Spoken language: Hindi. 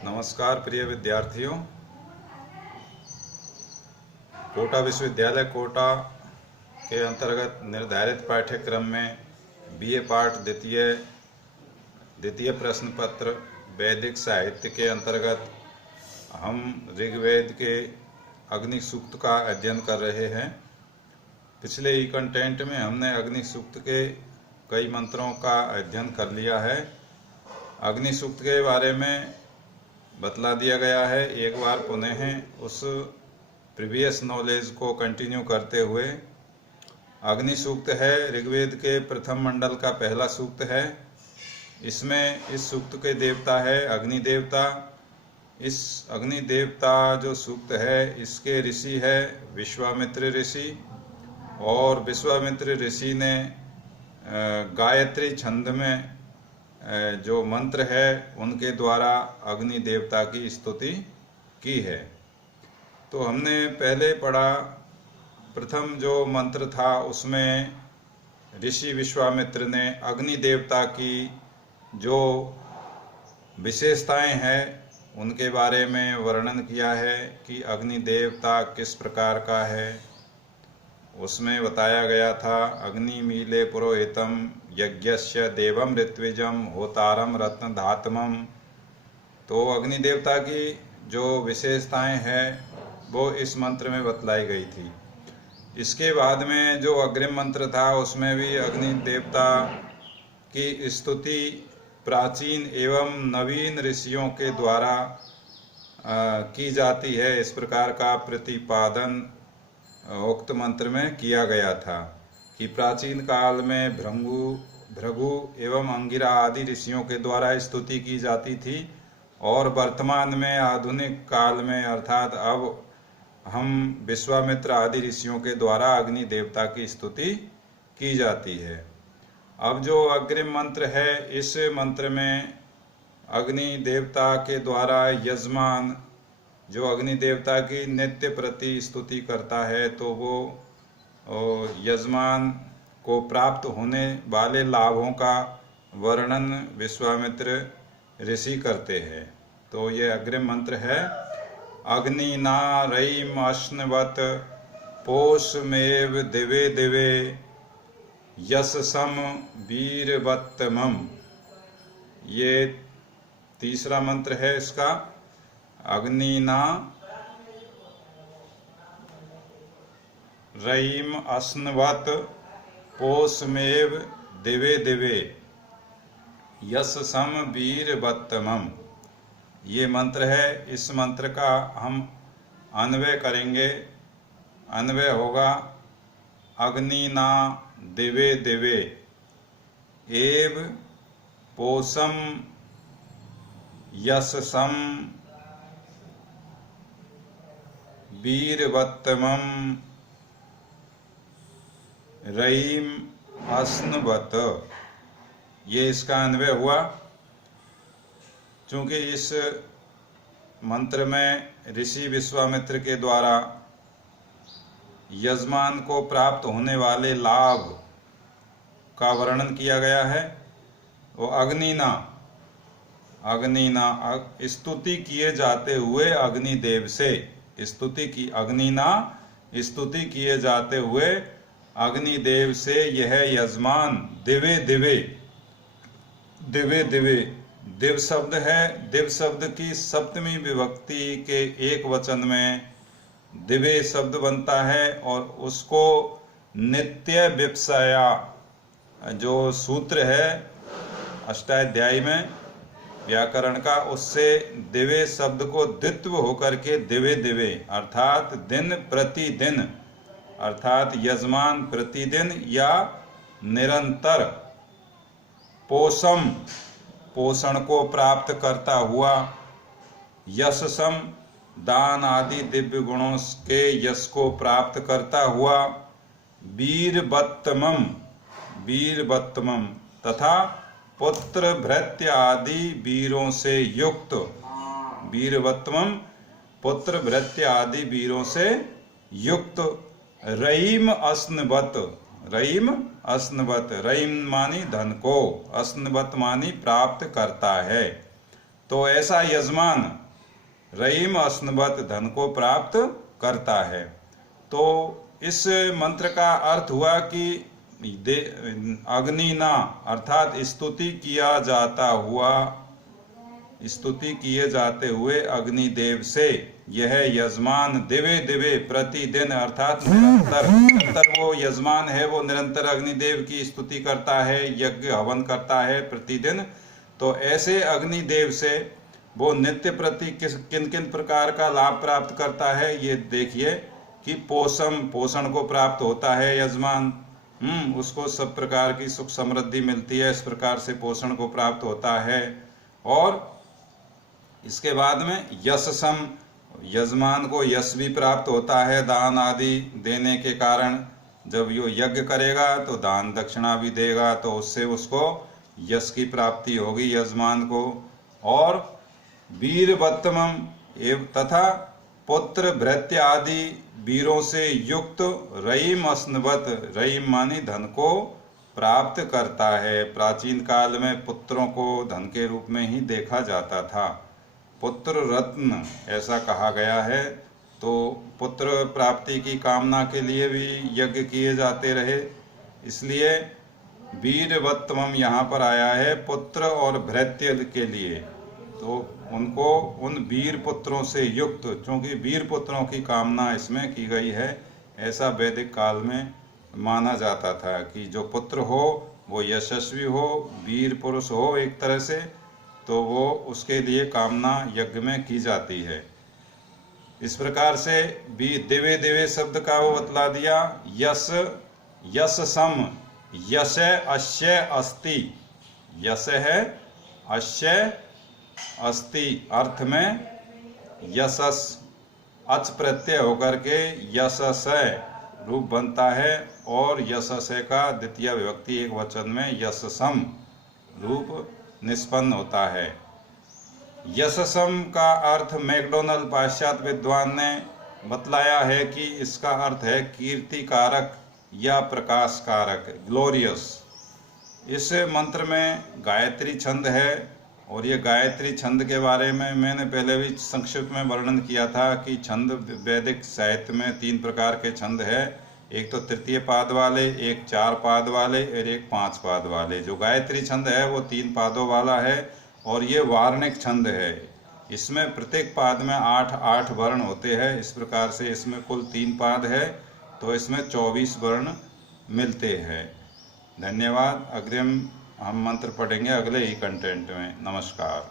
नमस्कार प्रिय विद्यार्थियों। कोटा विश्वविद्यालय कोटा के अंतर्गत निर्धारित पाठ्यक्रम में बीए पाठ द्वितीय प्रश्न पत्र वैदिक साहित्य के अंतर्गत हम ऋग्वेद के अग्नि सूक्त का अध्ययन कर रहे हैं। पिछले ई कंटेंट में हमने अग्नि सूक्त के कई मंत्रों का अध्ययन कर लिया है। अग्नि सूक्त के बारे में बतला दिया गया है। एक बार पुनः उस प्रीवियस नॉलेज को कंटिन्यू करते हुए, अग्नि सूक्त है ऋग्वेद के प्रथम मंडल का पहला सूक्त है। इसमें इस सूक्त के देवता है अग्नि देवता। इस अग्नि देवता जो सूक्त है इसके ऋषि है विश्वामित्र ऋषि, और विश्वामित्र ऋषि ने गायत्री छंद में जो मंत्र है उनके द्वारा अग्नि देवता की स्तुति की है। तो हमने पहले पढ़ा, प्रथम जो मंत्र था उसमें ऋषि विश्वामित्र ने अग्नि देवता की जो विशेषताएं हैं उनके बारे में वर्णन किया है कि अग्नि देवता किस प्रकार का है। उसमें बताया गया था अग्नि मीले पुरोहितम यज्ञस्य देवम ऋत्विजम होतारम रत्न धातमम। तो अग्नि देवता की जो विशेषताएं हैं वो इस मंत्र में बतलाई गई थी। इसके बाद में जो अग्रिम मंत्र था उसमें भी अग्नि देवता की स्तुति प्राचीन एवं नवीन ऋषियों के द्वारा की जाती है। इस प्रकार का प्रतिपादन उक्त मंत्र में किया गया था कि प्राचीन काल में भृगु एवं अंगिरा आदि ऋषियों के द्वारा स्तुति की जाती थी, और वर्तमान में आधुनिक काल में अर्थात अब हम विश्वामित्र आदि ऋषियों के द्वारा अग्नि देवता की स्तुति की जाती है। अब जो अग्रिम मंत्र है, इस मंत्र में अग्नि देवता के द्वारा यजमान जो अग्नि देवता की नित्य प्रति स्तुति करता है तो वो यजमान को प्राप्त होने वाले लाभों का वर्णन विश्वामित्र ऋषि करते हैं। तो ये अग्रिम मंत्र है अग्नि नारयिम अश्नवत पोषमेव दिवे दिवे यशसम वीरवत्तमम। ये तीसरा मंत्र है इसका। अग्निना रयिम अस्नवत पोषमेव दिवे दिवे यशसम वीरवत्तमम। ये मंत्र है। इस मंत्र का हम अन्वय करेंगे। अन्वय होगा अग्निना दिवे दिवे एव पोषम यशसम वीरवत्तमम रयिम अस्नवत। ये इसका अन्वय हुआ। चूंकि इस मंत्र में ऋषि विश्वामित्र के द्वारा यजमान को प्राप्त होने वाले लाभ का वर्णन किया गया है। वो अग्निना स्तुति किए जाते हुए अग्निदेव से स्तुति की, अग्निना स्तुति किए जाते हुए अग्निदेव से यह यजमान दिवे दिवे दिवे दिवे दिव शब्द है। दिव शब्द की सप्तमी विभक्ति के एक वचन में दिवे शब्द बनता है, और उसको नित्य विप्सया जो सूत्र है अष्टाध्यायी में व्याकरण का, उससे दिवे शब्द को द्वित्व होकर के दिवे दिवे अर्थात दिन प्रतिदिन, अर्थात यजमान प्रतिदिन या निरंतर पोषण को प्राप्त करता हुआ, यशसम दान आदि दिव्य गुणों के यश को प्राप्त करता हुआ, वीरवत्तमम तथा पुत्र भृत्य आदि वीरों से युक्त, वीरवत्तमम पुत्र भृत्य आदि वीरों से युक्त, रयिम अस्नवत, रयिम अस्नवत, रयिम मानी धन को, अस्नवत मानी प्राप्त करता है। तो ऐसा यजमान रहीम अस्नबत धन को प्राप्त करता है। तो इस मंत्र का अर्थ हुआ कि अग्नि ना अर्थात स्तुति किए जाते हुए अग्निदेव से यह यजमान दिवे दिवे प्रतिदिन अर्थात निरंतर वो यजमान है, वो निरंतर अग्निदेव की स्तुति करता है, यज्ञ हवन करता है प्रतिदिन। तो ऐसे अग्निदेव से वो नित्य प्रति किन किन प्रकार का लाभ प्राप्त करता है, ये देखिए कि पोषण को प्राप्त होता है यजमान, उसको सब प्रकार की सुख समृद्धि मिलती है, इस प्रकार से पोषण को प्राप्त होता है। और इसके बाद में यशसम, यजमान को यश भी प्राप्त होता है दान आदि देने के कारण। जब यो यज्ञ करेगा तो दान दक्षिणा भी देगा, तो उससे उसको यश की प्राप्ति होगी यजमान को। और वीरवत्तमम एवं तथा पुत्र भृत्य आदि वीरों से युक्त रहीम अस्नवत, रहीम मानी धन को प्राप्त करता है। प्राचीन काल में पुत्रों को धन के रूप में ही देखा जाता था, पुत्र रत्न ऐसा कहा गया है। तो पुत्र प्राप्ति की कामना के लिए भी यज्ञ किए जाते रहे, इसलिए वीरवत्तमम यहाँ पर आया है पुत्र और भृत्य के लिए। तो उनको उन वीर पुत्रों से युक्त, क्योंकि वीर पुत्रों की कामना इसमें की गई है, ऐसा वैदिक काल में माना जाता था कि जो पुत्र हो वो यशस्वी हो, वीर पुरुष हो एक तरह से, तो वो उसके लिए कामना यज्ञ में की जाती है। इस प्रकार से भी दिवे दिवे शब्द का वो बतला दिया। यश यश सम, यश अश्य अस्ति, यश है अश्य अस्ति अर्थ में यशस अच प्रत्यय होकर के यशस रूप बनता है, और यशस का द्वितीय विभक्ति एक वचन में यशसम रूप निष्पन्न होता है। यशसम का अर्थ मैकडोनल पाश्चात्य विद्वान ने बतलाया है कि इसका अर्थ है कीर्ति कारक या प्रकाश कारक, ग्लोरियस। इस मंत्र में गायत्री छंद है, और ये गायत्री छंद के बारे में मैंने पहले भी संक्षिप्त में वर्णन किया था कि छंद वैदिक साहित्य में 3 प्रकार के छंद है, एक तो तृतीय पाद वाले, एक 4 पाद वाले और एक 5 पाद वाले। जो गायत्री छंद है वो 3 पादों वाला है, और ये वार्णिक छंद है। इसमें प्रत्येक पाद में 8-8 वर्ण होते हैं। इस प्रकार से इसमें कुल 3 पाद है, तो इसमें 24 वर्ण मिलते हैं। धन्यवाद। अग्रिम हम मंत्र पढ़ेंगे अगले ही कंटेंट में। नमस्कार।